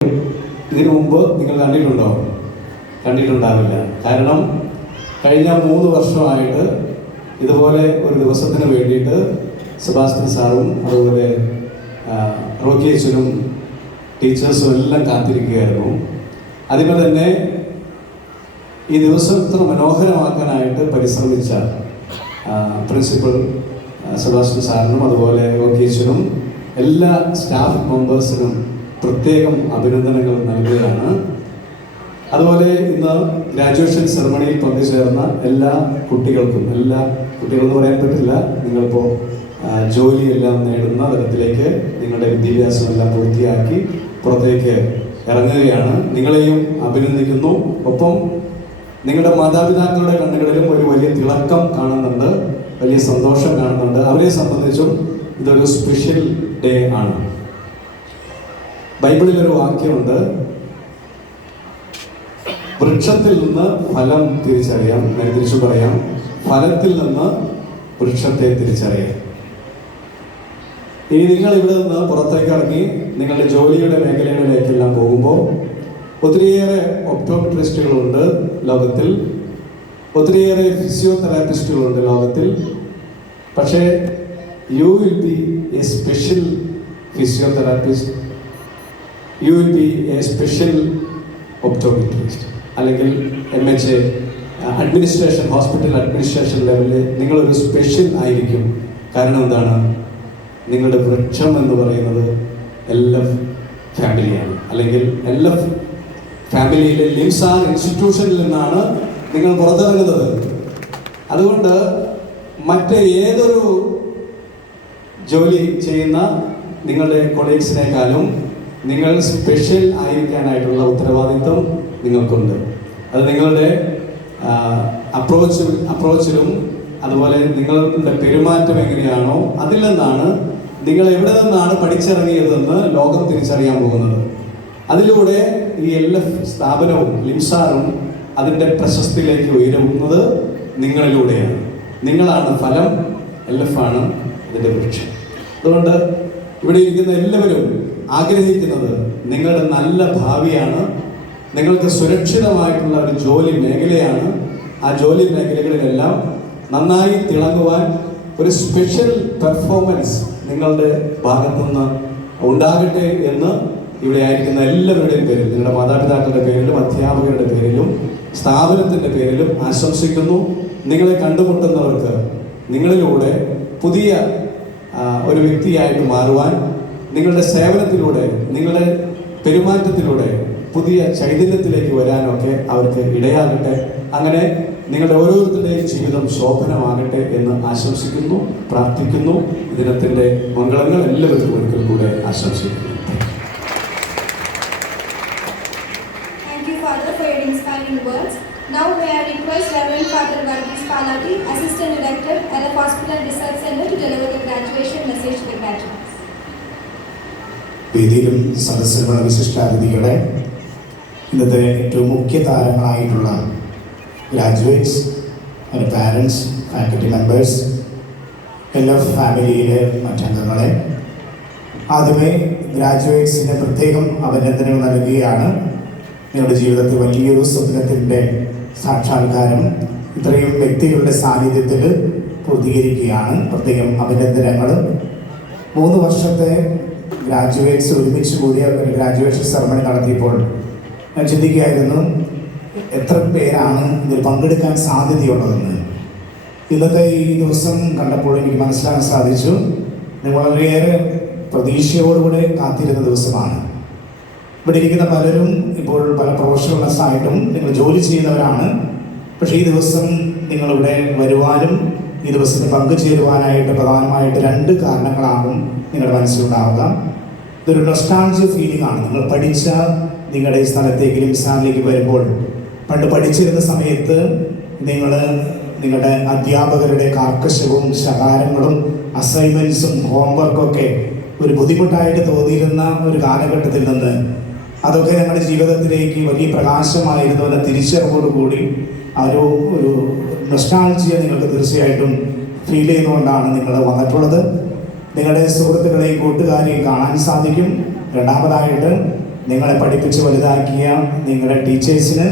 ഇതിനു മുമ്പ് നിങ്ങൾ കണ്ടിട്ടുണ്ടോ? കണ്ടിട്ടുണ്ടാവില്ല. കാരണം കഴിഞ്ഞ 3 വർഷമായിട്ട് ഇതുപോലെ ഒരു ദിവസത്തിന് വേണ്ടിയിട്ട് സെബാസ്റ്റ്യൻ സാറും അതുപോലെ റോക്കി അച്ഛനും ടീച്ചേഴ്സും എല്ലാം കാത്തിരിക്കുകയായിരുന്നു. അതിന് തന്നെ ഈ ദിവസം ഇത്ര മനോഹരമാക്കാനായിട്ട് പരിശ്രമിച്ച പ്രിൻസിപ്പൽ സെബാസ്റ്റ്യൻ സാറിനും അതുപോലെ റോക്കി അച്ഛനും എല്ലാ സ്റ്റാഫ് മെമ്പേഴ്സിനും പ്രത്യേകം അഭിനന്ദനങ്ങൾ നൽകുകയാണ്. അതുപോലെ ഇന്ന് ഗ്രാജുവേഷൻ സെറമണിയിൽ പങ്കുചേർന്ന എല്ലാ കുട്ടികൾക്കും, എല്ലാ കുട്ടികളെന്ന് പറയാൻ പറ്റില്ല, നിങ്ങളിപ്പോൾ ജോലിയെല്ലാം നേടുന്ന തരത്തിലേക്ക് നിങ്ങളുടെ വിദ്യാഭ്യാസം എല്ലാം പൂർത്തിയാക്കി പുറത്തേക്ക് ഇറങ്ങുകയാണ്. നിങ്ങളെയും അഭിനന്ദിക്കുന്നു. ഒപ്പം നിങ്ങളുടെ മാതാപിതാക്കളുടെ കണ്ണുകളിലും ഒരു വലിയ തിളക്കം കാണുന്നുണ്ട്, വലിയ സന്തോഷം കാണുന്നുണ്ട്. അവരെ സംബന്ധിച്ചും ഇതൊരു സ്പെഷ്യൽ ഡേ ആണ്. ബൈബിളിലൊരു വാക്യമുണ്ട്, വൃക്ഷത്തിൽ നിന്ന് ഫലം തിരിച്ചറിയാം. ഞാൻ തിരിച്ചു പറയാം, ഫലത്തിൽ നിന്ന് വൃക്ഷത്തെ തിരിച്ചറിയാം. ഇനി നിങ്ങൾ ഇവിടെ നിന്ന് പുറത്തേക്ക് ഇറങ്ങി നിങ്ങളുടെ ജോലിയുടെ മേഖലകളിലേക്കെല്ലാം പോകുമ്പോൾ ഒത്തിരിയേറെ ഒപ്റ്റോമെട്രിസ്റ്റുകളുണ്ട് ലോകത്തിൽ, ഒത്തിരിയേറെ ഫിസിയോതെറാപ്പിസ്റ്റുകളുണ്ട് ലോകത്തിൽ. പക്ഷേ you will be A special physiotherapist, you will be A special optometrist, അല്ലെങ്കിൽ MHA അഡ്മിനിസ്ട്രേഷൻ, ഹോസ്പിറ്റൽ അഡ്മിനിസ്ട്രേഷൻ ലെവലിൽ നിങ്ങളൊരു സ്പെഷ്യൽ ആയിരിക്കും. കാരണം എന്താണ്? നിങ്ങളുടെ വൃക്ഷം എന്ന് പറയുന്നത് LF ഫാമിലിയാണ്, അല്ലെങ്കിൽ LF ഫാമിലിയിലെ ലിംസാർ ഇൻസ്റ്റിറ്റ്യൂഷനിൽ നിന്നാണ് നിങ്ങൾ പുറത്തിറങ്ങുന്നത്. അതുകൊണ്ട് മറ്റ് ഏതൊരു ജോലി ചെയ്യുന്ന നിങ്ങളുടെ കൊളീഗ്സിനേക്കാളും നിങ്ങൾ സ്പെഷ്യൽ ആയിരിക്കാനായിട്ടുള്ള ഉത്തരവാദിത്വം നിങ്ങൾക്കുണ്ട്. അത് നിങ്ങളുടെ അപ്രോച്ചിലും അതുപോലെ നിങ്ങളുടെ പെരുമാറ്റം എങ്ങനെയാണോ അതിൽ നിന്നാണ്, നിങ്ങൾ എവിടെ നിന്നാണ് പഠിച്ചിറങ്ങിയതെന്ന് ലോകം തിരിച്ചറിയാൻ പോകുന്നത്. അതിലൂടെ ഈ LF സ്ഥാപനവും ലിംസാറും അതിൻ്റെ പ്രശസ്തിയിലേക്ക് ഉയരുന്നത് നിങ്ങളിലൂടെയാണ്. നിങ്ങളാണ് ഫലം, LF ആണ് അതിൻ്റെ വൃക്ഷം. അതുകൊണ്ട് ഇവിടെ ഇരിക്കുന്ന എല്ലാവരും ആഗ്രഹിക്കുന്നത് നിങ്ങളുടെ നല്ല ഭാവിയാണ്, നിങ്ങൾക്ക് സുരക്ഷിതമായിട്ടുള്ള ഒരു ജോലി മേഖലയാണ്. ആ ജോലി മേഖലകളിലെല്ലാം നന്നായി തിളങ്ങുവാൻ ഒരു സ്പെഷ്യൽ പെർഫോമൻസ് നിങ്ങളുടെ ഭാഗത്തുനിന്ന് ഉണ്ടാകട്ടെ എന്ന് ഇവിടെ ആയിരിക്കുന്ന എല്ലാവരുടെയും പേരിൽ, നിങ്ങളുടെ മാതാപിതാക്കളുടെ പേരിലും അധ്യാപകരുടെ പേരിലും സ്ഥാപനത്തിൻ്റെ പേരിലും ആശംസിക്കുന്നു. നിങ്ങളെ കണ്ടുമുട്ടുന്നവർക്ക് നിങ്ങളിലൂടെ പുതിയ ഒരു വ്യക്തിയായിട്ട് മാറുവാൻ, നിങ്ങളുടെ സേവനത്തിലൂടെ, നിങ്ങളുടെ പെരുമാറ്റത്തിലൂടെ പുതിയ ചൈതന്യത്തിലേക്ക് വരാനൊക്കെ അവർക്ക് ഇടയാകട്ടെ. അങ്ങനെ നിങ്ങളുടെ ഓരോരുത്തരുടെയും ജീവിതം ശോഭനമാകട്ടെ എന്ന് ആശംസിക്കുന്നു, പ്രാർത്ഥിക്കുന്നു. ദിനത്തിൻ്റെ മംഗളങ്ങൾ എല്ലാവർക്കും ഒരിക്കൽ കൂടെ ആശംസിക്കുന്നു. Thank you, Father, for your inspiring words. Now may I request Reverend Father Varghese Palati, Assistant Director at the Hospital Research Center, to deliver the graduation message to the graduates. വേദിയിലും സദസ്സുകളുടെ വിശിഷ്ടാതിഥികളെ, ഇന്നത്തെ ഏറ്റവും മുഖ്യ താരങ്ങളായിട്ടുള്ള ഗ്രാജുവേറ്റ്സ്, അവരുടെ parents, faculty members, LF ഫാമിലിയിലെ മറ്റംഗങ്ങളെ, ആദ്യമേ ഗ്രാജുവേറ്റ്സിന് പ്രത്യേകം അഭിനന്ദനങ്ങൾ നൽകുകയാണ്. നിങ്ങളുടെ ജീവിതത്തിൽ വലിയൊരു സ്വപ്നത്തിൻ്റെ സാക്ഷാത്കാരം ഇത്രയും വ്യക്തികളുടെ സാന്നിധ്യത്തിൽ പൂർത്തീകരിക്കുകയാണ്. പ്രത്യേകം അഭിനന്ദനങ്ങൾ. 3 വർഷത്തെ ഗ്രാജുവേറ്റ്സ് ഒരുമിച്ച് കൂടിയ ഒരു ഗ്രാജുവേഷൻ സെറമണി നടത്തിയപ്പോൾ ഞാൻ ചിന്തിക്കുകയായിരുന്നു, എത്ര പേരാണ് ഇതിൽ പങ്കെടുക്കാൻ സാധ്യതയുള്ളതെന്ന്. ഇന്നത്തെ ഈ ദിവസം കണ്ടപ്പോൾ എനിക്ക് മനസ്സിലാക്കാൻ സാധിച്ചു, നിങ്ങൾ വളരെയേറെ പ്രതീക്ഷയോടുകൂടെ കാത്തിരുന്ന ദിവസമാണ്. ഇവിടെ ഇരിക്കുന്ന പലരും ഇപ്പോൾ പല പ്രൊഫഷണൽസായിട്ടും നിങ്ങൾ ജോലി ചെയ്യുന്നവരാണ്. പക്ഷേ ഈ ദിവസം നിങ്ങളിവിടെ വരുവാനും ഈ ദിവസത്തിൽ പങ്കുചേരുവാനായിട്ട് പ്രധാനമായിട്ട് 2 കാരണങ്ങളാകും നിങ്ങളുടെ മനസ്സിലുണ്ടാവുക. ഇതൊരു നൊസ്റ്റാൾജിയ ഫീലിംഗ് ആണ്. നിങ്ങൾ പഠിച്ച നിങ്ങളുടെ ഈ സ്ഥലത്തേക്ക്, ലിംസാറിലേക്ക് വരുമ്പോൾ, പണ്ട് പഠിച്ചിരുന്ന സമയത്ത് നിങ്ങൾ നിങ്ങളുടെ അധ്യാപകരുടെ കാർക്കശവും ശകാരങ്ങളും അസൈൻമെൻറ്റ്സും ഹോംവർക്കൊക്കെ ഒരു ബുദ്ധിമുട്ടായിട്ട് തോന്നിയിരുന്ന ഒരു കാലഘട്ടത്തിൽ നിന്ന് അതൊക്കെ ഞങ്ങളുടെ ജീവിതത്തിലേക്ക് വലിയ പ്രകാശമായിരുന്നു എന്ന തിരിച്ചറിവോടുകൂടി ഒരു നൊസ്റ്റാൾജിയ നിങ്ങൾക്ക് തീർച്ചയായിട്ടും ഫീൽ ചെയ്യുന്നതുകൊണ്ടാണ് നിങ്ങൾ വന്നിട്ടുള്ളത്. നിങ്ങളുടെ സുഹൃത്തുക്കളെയും കൂട്ടുകാരെയും കാണാൻ സാധിക്കും. രണ്ടാമതായിട്ട് നിങ്ങളെ പഠിപ്പിച്ച് വലുതാക്കിയ നിങ്ങളുടെ ടീച്ചേഴ്സിന്